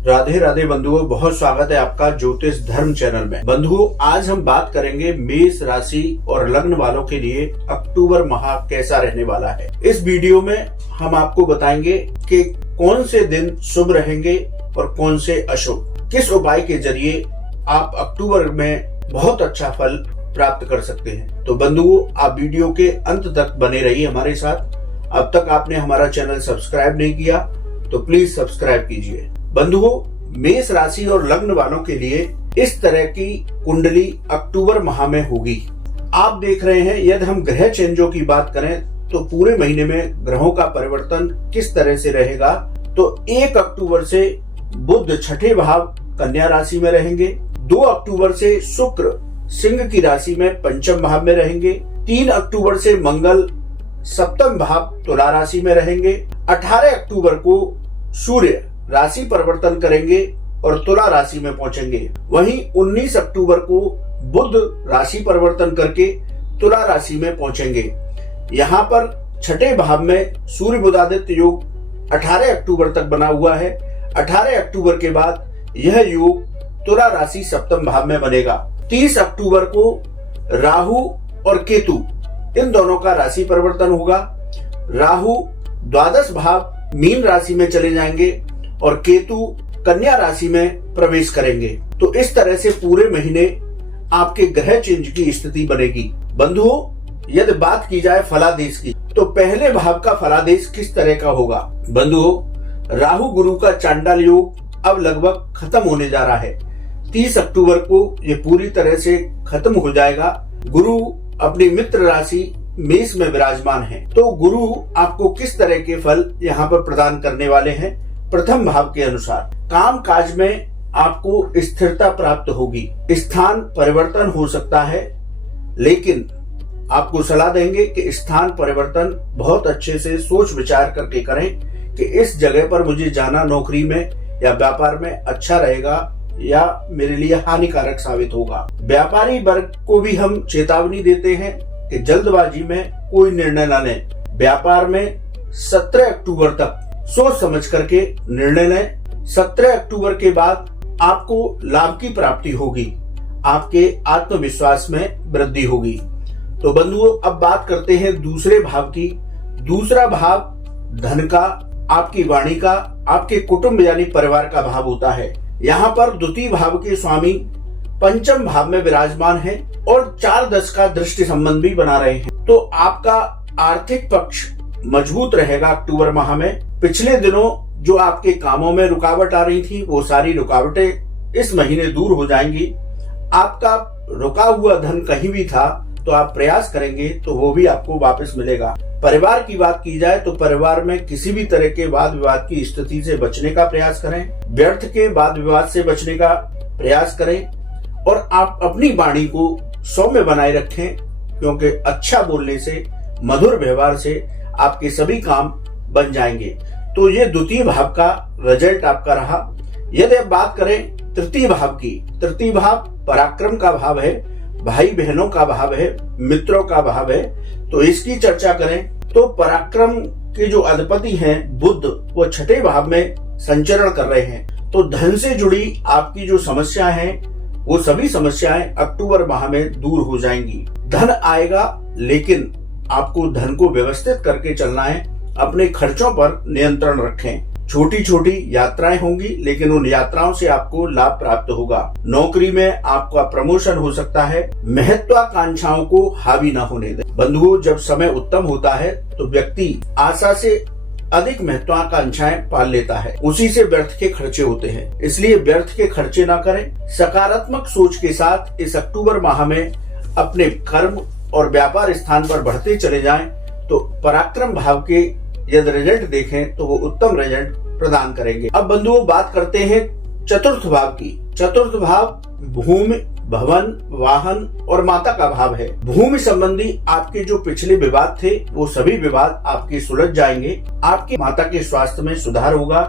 राधे राधे बंधुओं, बहुत स्वागत है आपका ज्योतिष धर्म चैनल में। बंधुओं, आज हम बात करेंगे मेष राशि और लग्न वालों के लिए अक्टूबर माह कैसा रहने वाला है। इस वीडियो में हम आपको बताएंगे कि कौन से दिन शुभ रहेंगे और कौन से अशुभ। किस उपाय के जरिए आप अक्टूबर में बहुत अच्छा फल प्राप्त कर सकते हैं। तो बंधुओं, आप वीडियो के अंत तक बने रहिए हमारे साथ। अब तक आपने हमारा चैनल सब्सक्राइब नहीं किया तो प्लीज सब्सक्राइब कीजिए। बंधुओं, मेष राशि और लग्न वालों के लिए इस तरह की कुंडली अक्टूबर माह में होगी। आप देख रहे हैं, यदि हम ग्रह चेंजों की बात करें तो पूरे महीने में ग्रहों का परिवर्तन किस तरह से रहेगा। तो 1 अक्टूबर से बुध छठे भाव कन्या राशि में रहेंगे। 2 अक्टूबर से शुक्र सिंह की राशि में पंचम भाव में रहेंगे। 3 अक्टूबर से मंगल सप्तम भाव तुला राशि में रहेंगे। 18 अक्टूबर को सूर्य राशि परिवर्तन करेंगे और तुला राशि में पहुंचेंगे। वहीं 19 अक्टूबर को बुध राशि परिवर्तन करके तुला राशि में पहुंचेंगे। यहाँ पर छठे भाव में सूर्य बुधादित्य योग 18 अक्टूबर तक बना हुआ है। 18 अक्टूबर के बाद यह योग तुला राशि सप्तम भाव में बनेगा। 30 अक्टूबर को राहु और केतु इन दोनों का राशि परिवर्तन होगा। राहु द्वादश भाव मीन राशि में चले जाएंगे और केतु कन्या राशि में प्रवेश करेंगे। तो इस तरह से पूरे महीने आपके ग्रह चेंज की स्थिति बनेगी। बंधुओं, यदि बात की जाए फलादेश की तो पहले भाव का फलादेश किस तरह का होगा। बंधुओं, राहु गुरु का चांडाल योग अब लगभग खत्म होने जा रहा है। 30 अक्टूबर को ये पूरी तरह से खत्म हो जाएगा। गुरु अपनी मित्र राशि मेष में विराजमान है। तो गुरु आपको किस तरह के फल यहाँ पर प्रदान करने वाले हैं। प्रथम भाव के अनुसार काम काज में आपको स्थिरता प्राप्त होगी। स्थान परिवर्तन हो सकता है, लेकिन आपको सलाह देंगे कि स्थान परिवर्तन बहुत अच्छे से सोच विचार करके करें कि इस जगह पर मुझे जाना नौकरी में या व्यापार में अच्छा रहेगा या मेरे लिए हानिकारक साबित होगा। व्यापारी वर्ग को भी हम चेतावनी देते हैं कि जल्दबाजी में कोई निर्णय न लें। व्यापार में 17 अक्टूबर तक सोच समझ करके निर्णय लें। 17 अक्टूबर के बाद आपको लाभ की प्राप्ति होगी। आपके आत्मविश्वास में वृद्धि होगी। तो बंधुओं, अब बात करते हैं दूसरे भाव की। दूसरा भाव धन का, आपकी वाणी का, आपके कुटुंब यानी परिवार का भाव होता है। यहाँ पर द्वितीय भाव के स्वामी पंचम भाव में विराजमान है और 4-10 का दृष्टि संबंध भी बना रहे हैं। तो आपका आर्थिक पक्ष मजबूत रहेगा अक्टूबर माह में। पिछले दिनों जो आपके कामों में रुकावट आ रही थी, वो सारी रुकावटें इस महीने दूर हो जाएंगी। आपका रुका हुआ धन कहीं भी था तो आप प्रयास करेंगे तो वो भी आपको वापस मिलेगा। परिवार की बात की जाए तो परिवार में किसी भी तरह के वाद विवाद की स्थिति से बचने का प्रयास करें। व्यर्थ के वाद विवाद से बचने का प्रयास करें और आप अपनी वाणी को सौम्य बनाए रखें, क्योंकि अच्छा बोलने से, मधुर व्यवहार से आपके सभी काम बन जाएंगे। तो ये द्वितीय भाव का रिजल्ट आपका रहा। यदि आप बात करें तृतीय भाव की, तृतीय भाव पराक्रम का भाव है, भाई बहनों का भाव है, मित्रों का भाव है। तो इसकी चर्चा करें तो पराक्रम के जो अधिपति हैं बुध, वो छठे भाव में संचरण कर रहे हैं। तो धन से जुड़ी आपकी जो समस्याएं हैं वो सभी समस्याएं अक्टूबर माह में दूर हो जाएंगी। धन आएगा, लेकिन आपको धन को व्यवस्थित करके चलना है। अपने खर्चों पर नियंत्रण रखें। छोटी छोटी यात्राएं होंगी, लेकिन उन यात्राओं से आपको लाभ प्राप्त होगा। नौकरी में आपका प्रमोशन हो सकता है। महत्वाकांक्षाओं को हावी न होने दें। बंधुओं, जब समय उत्तम होता है तो व्यक्ति आशा से अधिक महत्वाकांक्षाएं पाल लेता है, उसी से व्यर्थ के खर्चे होते हैं। इसलिए व्यर्थ के खर्चे ना करें। सकारात्मक सोच के साथ इस अक्टूबर माह में अपने कर्म और व्यापार स्थान पर बढ़ते चले जाएं तो पराक्रम भाव के यदि रिजल्ट देखें तो वो उत्तम रिजल्ट प्रदान करेंगे। अब बंधुओं, बात करते हैं चतुर्थ भाव की। चतुर्थ भाव भूमि, भवन, वाहन और माता का भाव है। भूमि संबंधी आपके जो पिछले विवाद थे वो सभी विवाद आपके सुलझ जाएंगे। आपकी माता के स्वास्थ्य में सुधार होगा।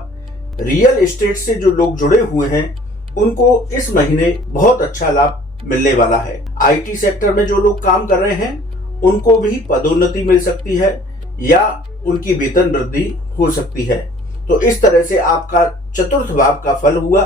रियल एस्टेट से जो लोग जुड़े हुए हैं उनको इस महीने बहुत अच्छा लाभ मिलने वाला है। आईटी सेक्टर में जो लोग काम कर रहे हैं उनको भी पदोन्नति मिल सकती है या उनकी वेतन वृद्धि हो सकती है। तो इस तरह से आपका चतुर्थ भाव का फल हुआ।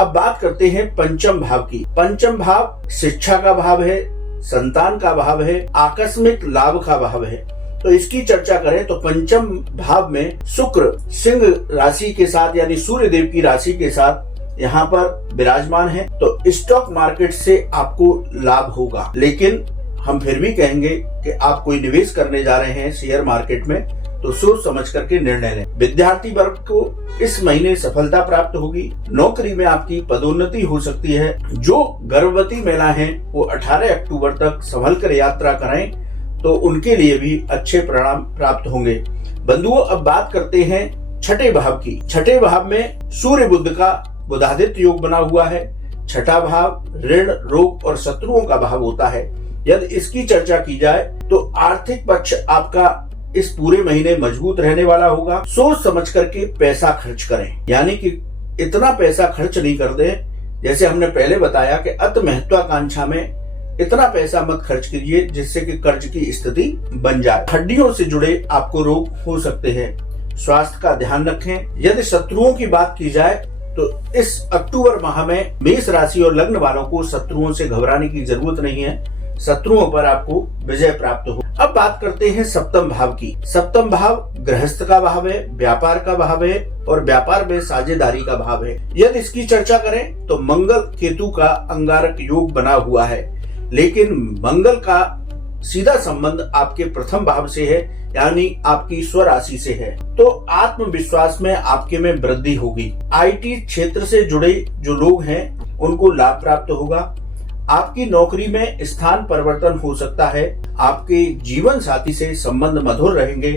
अब बात करते हैं पंचम भाव की। पंचम भाव शिक्षा का भाव है, संतान का भाव है, आकस्मिक लाभ का भाव है। तो इसकी चर्चा करें तो पंचम भाव में शुक्र सिंह राशि के साथ यानी सूर्य देव की राशि के साथ यहाँ पर विराजमान है। तो स्टॉक मार्केट से आपको लाभ होगा, लेकिन हम फिर भी कहेंगे कि आप कोई निवेश करने जा रहे हैं शेयर मार्केट में तो सोच समझ करके निर्णय लें। विद्यार्थी वर्ग को इस महीने सफलता प्राप्त होगी। नौकरी में आपकी पदोन्नति हो सकती है। जो गर्भवती महिला हैं वो 18 अक्टूबर तक संभल कर यात्रा करें तो उनके लिए भी अच्छे परिणाम प्राप्त होंगे। बंधुओं, अब बात करते हैं छठे भाव की। छठे भाव में सूर्य बुध का बुधादित्य योग बना हुआ है। छठा भाव ऋण, रोग और शत्रुओं का भाव होता है। यदि इसकी चर्चा की जाए तो आर्थिक पक्ष आपका इस पूरे महीने मजबूत रहने वाला होगा। सोच समझ करके पैसा खर्च करें, यानी कि इतना पैसा खर्च नहीं कर दें। जैसे हमने पहले बताया कि अति महत्वाकांक्षा में इतना पैसा मत खर्च कीजिए जिससे कि कर्ज की स्थिति बन जाए। हड्डियों से जुड़े आपको रोग हो सकते हैं, स्वास्थ्य का ध्यान रखें। यदि शत्रुओं की बात की जाए तो इस अक्टूबर माह में मेष राशि और लग्न वालों को शत्रुओं से घबराने की जरूरत नहीं है। शत्रुओं पर आपको विजय प्राप्त हो। अब बात करते हैं सप्तम भाव की। सप्तम भाव गृहस्थ का भाव है, व्यापार का भाव है और व्यापार में साझेदारी का भाव है। यदि इसकी चर्चा करें तो मंगल केतु का अंगारक योग बना हुआ है, लेकिन मंगल का सीधा संबंध आपके प्रथम भाव से है, यानी आपकी स्वराशि से है। तो आत्मविश्वास में आपके में वृद्धि होगी। आईटी क्षेत्र से जुड़े जो लोग हैं उनको लाभ प्राप्त होगा। आपकी नौकरी में स्थान परिवर्तन हो सकता है। आपके जीवन साथी से संबंध मधुर रहेंगे।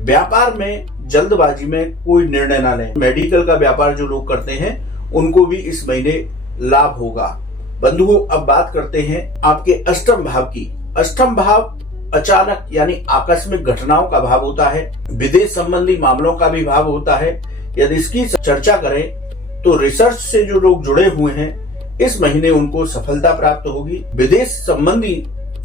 व्यापार में जल्दबाजी में कोई निर्णय ना लें। मेडिकल का व्यापार जो लोग करते हैं उनको भी इस महीने लाभ होगा। बंधुओं, अब बात करते हैं आपके अष्टम भाव की। अष्टम भाव अचानक यानी आकस्मिक घटनाओं का भाव होता है। विदेश संबंधी मामलों का भी भाव होता है। यदि इसकी चर्चा करें तो रिसर्च से जो लोग जुड़े हुए हैं इस महीने उनको सफलता प्राप्त होगी। विदेश संबंधी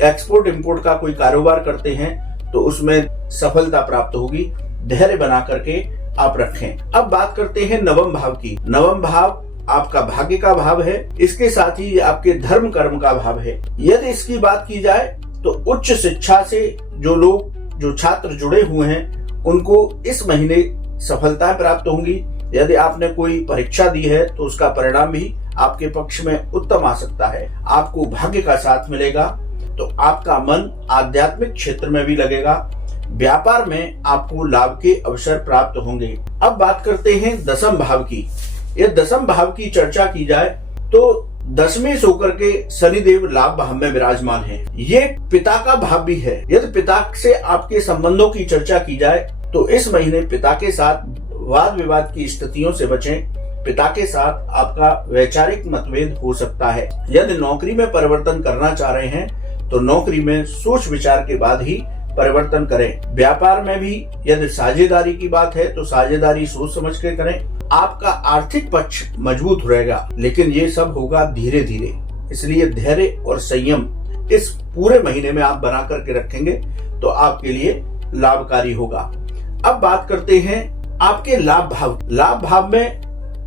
एक्सपोर्ट इंपोर्ट का कोई कारोबार करते हैं तो उसमें सफलता प्राप्त होगी। धैर्य बना करके आप रखें। अब बात करते हैं नवम भाव की। नवम भाव आपका भाग्य का भाव है, इसके साथ ही आपके धर्म कर्म का भाव है। यदि इसकी बात की जाए तो उच्च शिक्षा से जो छात्र जुड़े हुए हैं उनको इस महीने सफलताएं प्राप्त होंगी। यदि आपने कोई परीक्षा दी है तो उसका परिणाम भी आपके पक्ष में उत्तम आ सकता है। आपको भाग्य का साथ मिलेगा तो आपका मन आध्यात्मिक क्षेत्र में भी लगेगा। व्यापार में आपको लाभ के अवसर प्राप्त होंगे। अब बात करते हैं दसम भाव की। यह दसम भाव की चर्चा की जाए तो दसवें से होकर के शनिदेव लाभ भाव में विराजमान है। ये पिता का भाव भी है। यदि पिता से आपके संबंधों की चर्चा की जाए तो इस महीने पिता के साथ वाद विवाद की स्थितियों से बचें। पिता के साथ आपका वैचारिक मतभेद हो सकता है। यदि नौकरी में परिवर्तन करना चाह रहे हैं तो नौकरी में सोच विचार के बाद ही परिवर्तन करें। व्यापार में भी यदि साझेदारी की बात है तो साझेदारी सोच समझ के करें। आपका आर्थिक पक्ष मजबूत रहेगा, लेकिन ये सब होगा धीरे धीरे। इसलिए धैर्य और संयम इस पूरे महीने में आप बना करके रखेंगे तो आपके लिए लाभकारी होगा। अब बात करते हैं आपके लाभ भाव। लाभ भाव में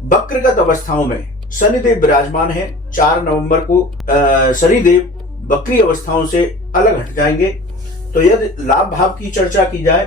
वक्रगत अवस्थाओं में शनिदेव विराजमान है। 4 नवंबर को शनिदेव वक्री अवस्थाओं से अलग हट जाएंगे। तो यदि लाभ भाव की चर्चा की जाए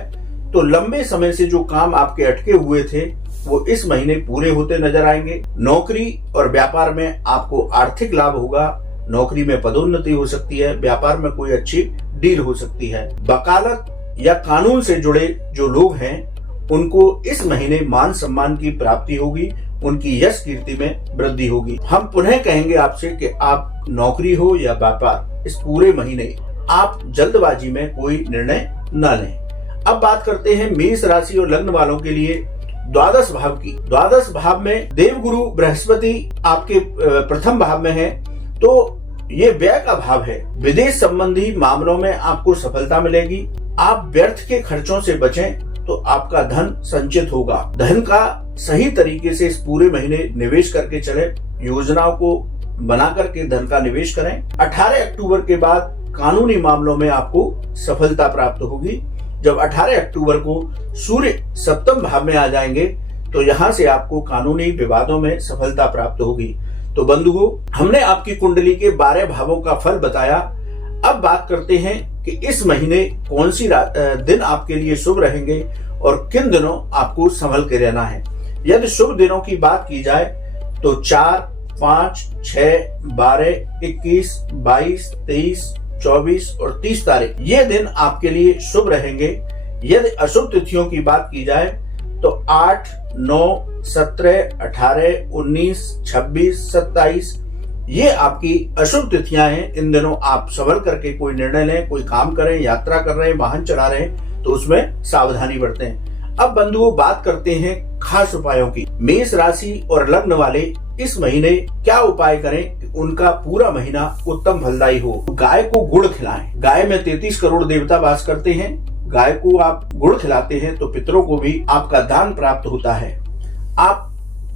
तो लंबे समय से जो काम आपके अटके हुए थे वो इस महीने पूरे होते नजर आएंगे। नौकरी और व्यापार में आपको आर्थिक लाभ होगा। नौकरी में पदोन्नति हो सकती है। व्यापार में कोई अच्छी डील हो सकती है। वकालत या कानून से जुड़े जो लोग हैं उनको इस महीने मान सम्मान की प्राप्ति होगी। उनकी यश कीर्ति में वृद्धि होगी। हम पुनः कहेंगे आपसे कि आप नौकरी हो या व्यापार, इस पूरे महीने आप जल्दबाजी में कोई निर्णय न लें। अब बात करते हैं मेष राशि और लग्न वालों के लिए द्वादश भाव की। द्वादश भाव में देवगुरु बृहस्पति आपके प्रथम भाव में है, तो ये व्यय का भाव है। विदेश संबंधी मामलों में आपको सफलता मिलेगी। आप व्यर्थ के खर्चों से बचें तो आपका धन संचित होगा। धन का सही तरीके से इस पूरे महीने निवेश करके चले। योजनाओं को बना करके धन का निवेश करें। 18 अक्टूबर के बाद कानूनी मामलों में आपको सफलता प्राप्त होगी। जब 18 अक्टूबर को सूर्य सप्तम भाव में आ जाएंगे तो यहाँ से आपको कानूनी विवादों में सफलता प्राप्त होगी। तो बंधुओं, हमने आपकी कुंडली के 12 भावों का फल बताया। अब बात करते हैं कि इस महीने कौन सी दिन आपके लिए शुभ रहेंगे और किन दिनों आपको संभल के रहना है। यदि शुभ दिनों की बात की जाए तो 4, 5, 6, 12, 21, 22, 23, 24 और 30 तारीख ये दिन आपके लिए शुभ रहेंगे। यदि अशुभ तिथियों की बात की जाए तो 8, 9, 17, 18, 19, 26, 27 ये आपकी अशुभ तिथियां हैं। इन दिनों आप संभल करके कोई निर्णय लें, कोई काम करें, यात्रा कर रहे हैं, वाहन चला रहे हैं तो उसमें सावधानी बरतें। अब बंधुओं, बात करते हैं खास उपायों की। मेष राशि और लग्न वाले इस महीने क्या उपाय करें कि उनका पूरा महीना उत्तम फलदायी हो। गाय को गुड़ खिलाएं। गाय में 33 करोड़ देवता वास करते हैं। गाय को आप गुड़ खिलाते हैं तो पितरों को भी आपका दान प्राप्त होता है। आप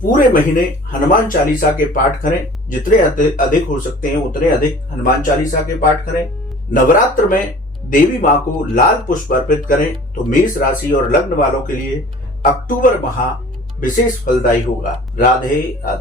पूरे महीने हनुमान चालीसा के पाठ करें। जितने अधिक हो सकते हैं उतने अधिक हनुमान चालीसा के पाठ करें। नवरात्र में देवी माँ को लाल पुष्प अर्पित करें तो मेष राशि और लग्न वालों के लिए अक्टूबर माह विशेष फलदायी होगा। राधे राधे।